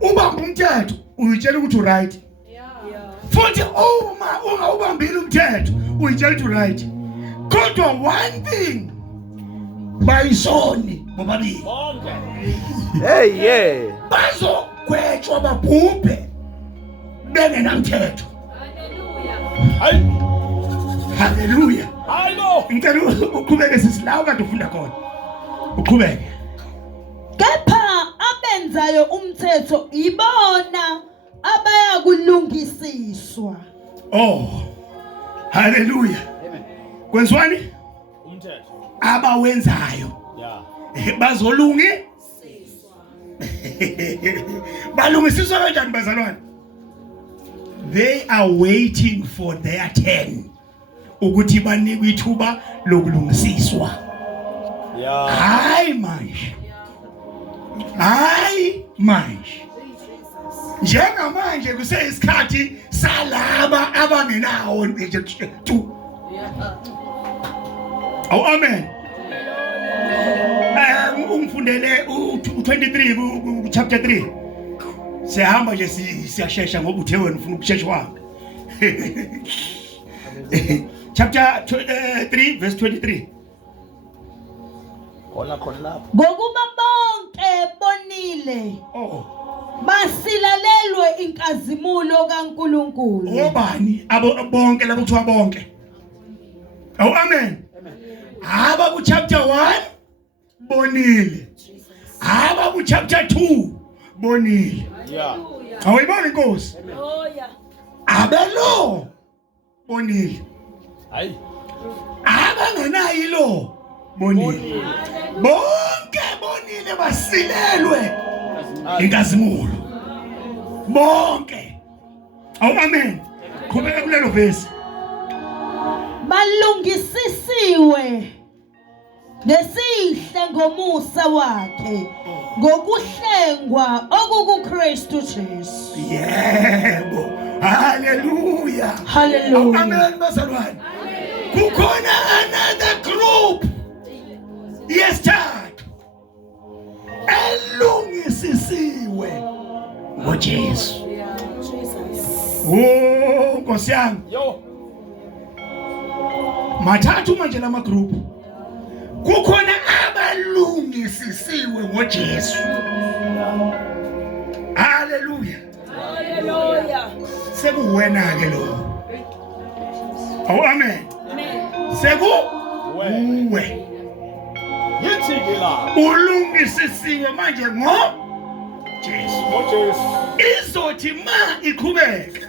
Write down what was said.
ubamba umthetho uyitshela ukuthi right. Futhi uma ubambile umthetho uyitshela ukuthi right. Kodwa one thing bayisoni bobabili. Hey yeah. Bazogwetshwa babhubhe bengenamthetho. Hallelujah. I know. Ngicela uqhubeke sisilawo kade ufunda khona. Uqhubeke. Kepha abenzayo umthetho ibona abaya kulungisiswa. Oh. Hallelujah. Kwenzwani? Umthetho. Abawenzayo. Yeah. Bazolungi? Balungisiswa kanjani bazalwane? They are waiting for their turn. Ukuthi banikwe ithuba lokulungisiswa. Yeah. Hayi manje. Hayi manje. Njengamanje kuseyisikhathi salaba abangenawo nje tu. Oh amen. Ungifundele u23 chapter 3. Siyahamba nje siyashesha ngoba uthe wena ufuna ukushesha wami. Chapter 3 verse 23. Ngokuba bonke bonile. Oh. Basilalelwe inkazimulo kaNkuluNkulu. Obani abo bonke labo kuthiwa bonke. Oh amen. Aba ku chapter 1 bonile. Aba ku chapter 2 bonile. Yeah. Awuyibona inkosi? Oh yeah. Abelo bonile. Hayi. Abangenayo ilo bonile. Bonke bonile basilelwe inkazimulo. Bonke. Oh amen. Qhubeka kulelo verse. Balungisisiwe ngesihle ngomusa wakhe ngokuhlengwa okukuKristu Jesu. Yebo. Hallelujah. Hallelujah. Amen bazalwane. Kukhona another group. Yes church. Elungisisiwe ngoJesu. Oh Nkosi yami. Yo. Mathathu manje lama group. Kukhona abalungisisiwe ngoJesu. Hallelujah. Hallelujah. Sekuwena ke lo. Oh amen. Seku uwe. Yithi ke la. Ulungisisiwe manje ngo Jesu. Ngo Jesu. Izothi ma iqhubeka